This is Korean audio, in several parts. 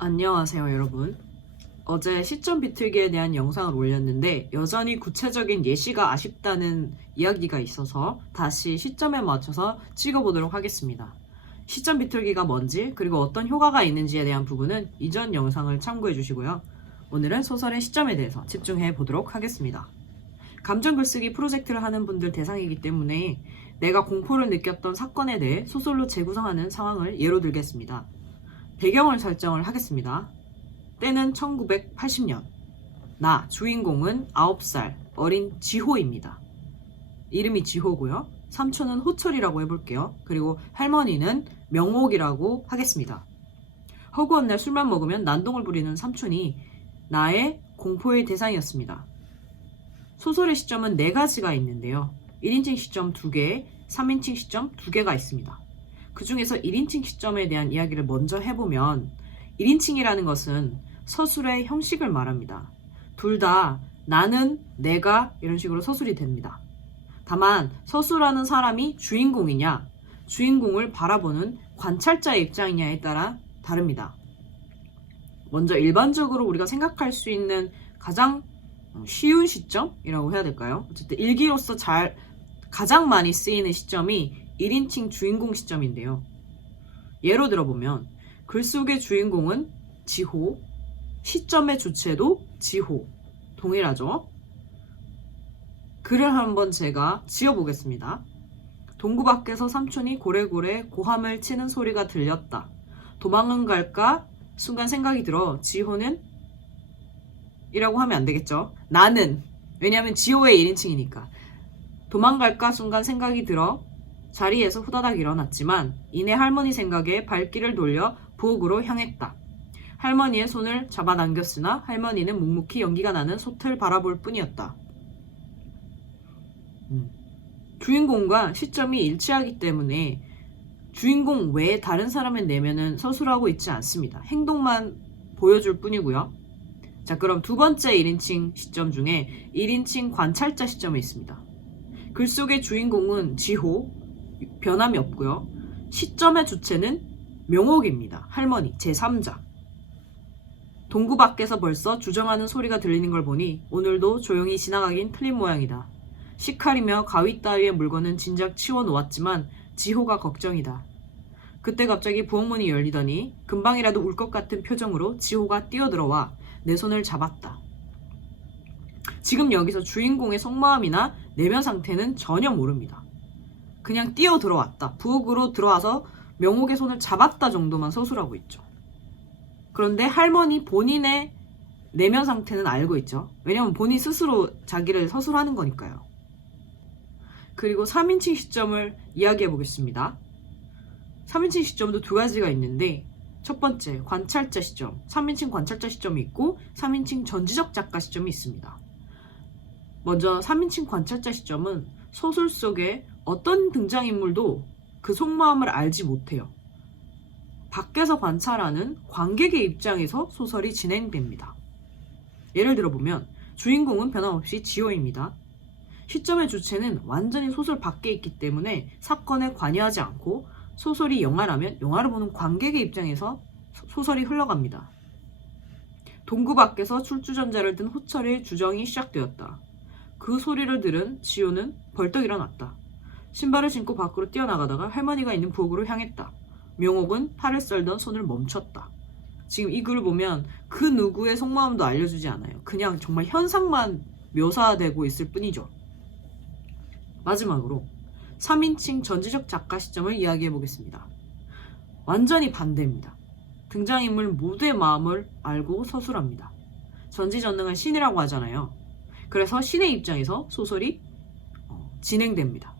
안녕하세요, 여러분. 어제 시점 비틀기에 대한 영상을 올렸는데 여전히 구체적인 예시가 아쉽다는 이야기가 있어서 다시 시점에 맞춰서 찍어보도록 하겠습니다. 시점 비틀기가 뭔지 그리고 어떤 효과가 있는지에 대한 부분은 이전 영상을 참고해 주시고요. 오늘은 소설의 시점에 대해서 집중해 보도록 하겠습니다. 감정 글쓰기 프로젝트를 하는 분들 대상이기 때문에 내가 공포를 느꼈던 사건에 대해 소설로 재구성하는 상황을 예로 들겠습니다. 배경을 설정을 하겠습니다. 때는 1980년. 나, 주인공은 9살, 어린 지호입니다. 이름이 지호고요. 삼촌은 호철이라고 해볼게요. 그리고 할머니는 명옥이라고 하겠습니다. 허구한 날 술만 먹으면 난동을 부리는 삼촌이 나의 공포의 대상이었습니다. 소설의 시점은 4가지가 있는데요. 1인칭 시점 2개, 3인칭 시점 2개가 있습니다. 그 중에서 1인칭 시점에 대한 이야기를 먼저 해보면 1인칭이라는 것은 서술의 형식을 말합니다. 둘 다 나는, 내가 이런 식으로 서술이 됩니다. 다만 서술하는 사람이 주인공이냐, 주인공을 바라보는 관찰자의 입장이냐에 따라 다릅니다. 먼저 일반적으로 우리가 생각할 수 있는 가장 쉬운 시점이라고 해야 될까요? 어쨌든 일기로서 가장 많이 쓰이는 시점이 1인칭 주인공 시점인데요. 예로 들어보면 글 속의 주인공은 지호, 시점의 주체도 지호. 동일하죠? 글을 한번 제가 지어보겠습니다. 동구 밖에서 삼촌이 고래고래 고함을 치는 소리가 들렸다. 도망은 갈까? 순간 생각이 들어 지호는 이라고 하면 안 되겠죠? 나는, 왜냐하면 지호의 1인칭이니까. 도망갈까? 순간 생각이 들어 자리에서 후다닥 일어났지만 이내 할머니 생각에 발길을 돌려 부엌으로 향했다. 할머니의 손을 잡아당겼으나 할머니는 묵묵히 연기가 나는 솥을 바라볼 뿐이었다. 주인공과 시점이 일치하기 때문에 주인공 외에 다른 사람의 내면은 서술하고 있지 않습니다. 행동만 보여줄 뿐이고요. 자, 그럼 두 번째 1인칭 시점 중에 1인칭 관찰자 시점이 있습니다. 글 속의 주인공은 지호, 변함이 없고요. 시점의 주체는 명옥입니다. 할머니, 제3자. 동구 밖에서 벌써 주정하는 소리가 들리는 걸 보니 오늘도 조용히 지나가긴 틀린 모양이다. 시칼이며 가위 따위의 물건은 진작 치워놓았지만 지호가 걱정이다. 그때 갑자기 부엌문이 열리더니 금방이라도 울 것 같은 표정으로 지호가 뛰어들어와 내 손을 잡았다. 지금 여기서 주인공의 속마음이나 내면 상태는 전혀 모릅니다. 그냥 뛰어 들어왔다. 부엌으로 들어와서 명옥의 손을 잡았다 정도만 서술하고 있죠. 그런데 할머니 본인의 내면 상태는 알고 있죠. 왜냐면 본인 스스로 자기를 서술하는 거니까요. 그리고 3인칭 시점을 이야기해 보겠습니다. 3인칭 시점도 2가지가 있는데 첫 번째 관찰자 시점, 3인칭 관찰자 시점이 있고 3인칭 전지적 작가 시점이 있습니다. 먼저 3인칭 관찰자 시점은 소설 속에 어떤 등장인물도 그 속마음을 알지 못해요. 밖에서 관찰하는 관객의 입장에서 소설이 진행됩니다. 예를 들어보면 주인공은 변함없이 지호입니다. 시점의 주체는 완전히 소설 밖에 있기 때문에 사건에 관여하지 않고 소설이 영화라면 영화를 보는 관객의 입장에서 소설이 흘러갑니다. 동구 밖에서 출주전자를 든 호철의 주정이 시작되었다. 그 소리를 들은 지호는 벌떡 일어났다. 신발을 신고 밖으로 뛰어나가다가 할머니가 있는 부엌으로 향했다. 명옥은 팔을 썰던 손을 멈췄다. 지금 이 글을 보면 그 누구의 속마음도 알려주지 않아요. 그냥 정말 현상만 묘사되고 있을 뿐이죠. 마지막으로 3인칭 전지적 작가 시점을 이야기해 보겠습니다. 완전히 반대입니다. 등장인물 모두의 마음을 알고 서술합니다. 전지전능한 신이라고 하잖아요. 그래서 신의 입장에서 소설이 진행됩니다.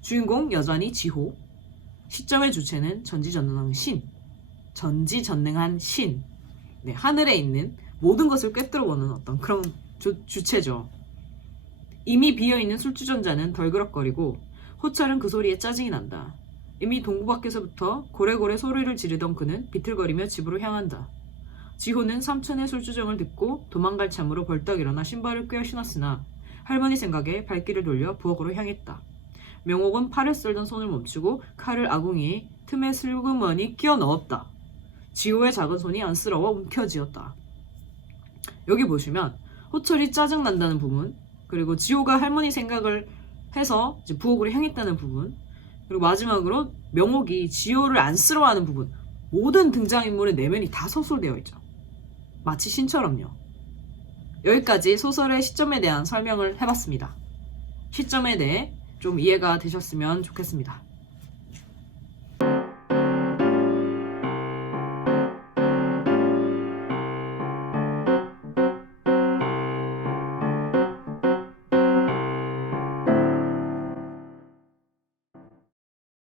주인공 여전히 지호, 시점의 주체는 전지전능한 신, 전지전능한 신, 네, 하늘에 있는 모든 것을 꿰뚫어보는 어떤 그런 주체죠. 이미 비어있는 술주전자는 덜그럭거리고 호철은 그 소리에 짜증이 난다. 이미 동구 밖에서부터 고래고래 소리를 지르던 그는 비틀거리며 집으로 향한다. 지호는 삼촌의 술주정을 듣고 도망갈 참으로 벌떡 일어나 신발을 꿰어 신었으나 할머니 생각에 발길을 돌려 부엌으로 향했다. 명옥은 팔을 썰던 손을 멈추고 칼을 아궁이 틈에 슬그머니 끼워 넣었다. 지호의 작은 손이 안쓰러워 움켜쥐었다. 여기 보시면 호철이 짜증난다는 부분, 그리고 지호가 할머니 생각을 해서 이제 부엌으로 향했다는 부분, 그리고 마지막으로 명옥이 지호를 안쓰러워하는 부분, 모든 등장인물의 내면이 다 서술되어 있죠. 마치 신처럼요. 여기까지 소설의 시점에 대한 설명을 해봤습니다. 시점에 대해 좀 이해가 되셨으면 좋겠습니다.